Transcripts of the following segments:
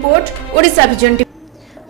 Report Odisha vision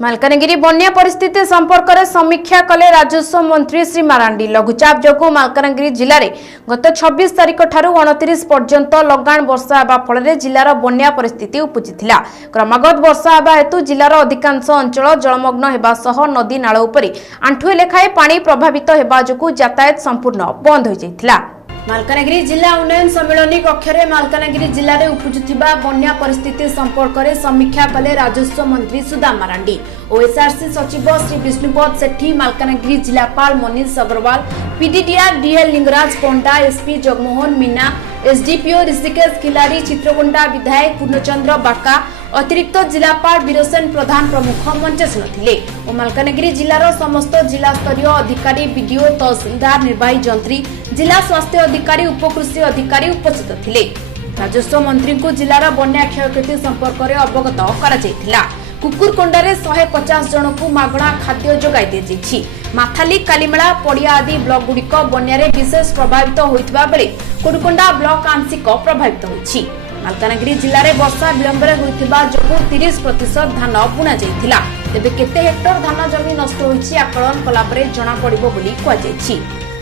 Malkangiri बन्या परिस्थिति संपर्क में समीक्षा कले राजस्व मंत्री श्री मारांडी। लघुचाप जो मालकानगिरी जिले में गत 26 तारिख ठारू 29 पर्यंत लगाण वर्षा हेबा फल जिलार बन्या परिस्थिति उपजिथिला। क्रमागत वर्षा हेबा हेतु जिलार अधिकांश अंचल जलमग्न हेबा सह नदी नाल उपरि आंठुए लेखाए पानी प्रभावित हेबा जोगु यातायात संपूर्ण बंद हो जाइथिला। मालकानगिरी जिला उन्नयन सम्मेलनी कक्ष में मालकानगिरी जिले में उपजुथिबा बन्या परिस्थिति संपर्क में समीक्षा कले राजस्व मंत्री सुदाम मारांडी और एसआरसी सचिव श्री विष्णुपद सेठी, मालकानगिरी जिलापाल मनीष अग्रवाल, पीडीडीआर डीएल लिंगराज पंडा, एसपी जगमोहन मीना, एसडीपीओ ऋषिकेश खिलाड़ी, चित्रकोंडा विधायक पूर्णचंद्र बाका, अतिरिक्त जिलापाल वीरसेन प्रधान प्रमुख मंचस्थ थे और मालकानगिरी जिलार समस्त जिला स्तरीय अधिकारी, बीडीओ, तहसीलदार, निर्वाही जंत्री, जिला स्वास्थ्य अधिकारी, उपकृषि अधिकारी उपस्थित थे। राजस्व मंत्री को जिलार बन्या क्षयक्षति संपर्क में अवगत करा। कुकुरकोंडा रे 150 जन को मागणा खाद्य जोगाई दी। माथाली, कालीमेला, पड़िया आदि ब्लॉक गुड़िक बन्या रे विशेष प्रभावित होइतबा बेले कुकुरकोंडा ब्लॉक आंशिक प्रभावित होइछि। मालकानगिरी जिले में वर्षा विलंब होइतबा जोगु 30% धान बुणा जाइथिला। तेबे केते हेक्टर धान जमी नष्ट होइछि आकलन कला परे जणा पड़िबो बोली कुआ जाइछि।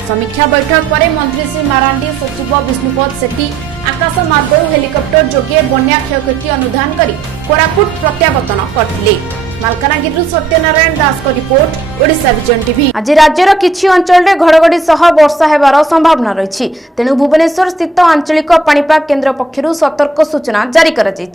समीक्षा बैठक पर मंत्री श्री मारांडी, सचिव विष्णुपद सेठी आकाश मार्गरू हेलिकप्टर जोगे बन्या क्षयक्षति अनुधान करी कोरापुट प्रत्यावर्तन करथिले। मालकानगिरी सत्यनारायण दास को रिपोर्ट ओडिशा विजन टीवी। आज राज्यर किछि अंचल रे घड़घड़ी सह वर्षा हेबार संभावना रहिछि। तेणु भुवनेश्वर स्थित आंचलिक पाणीपाग केन्द्र पक्षरु सतर्क सूचना जारी करा जायछि।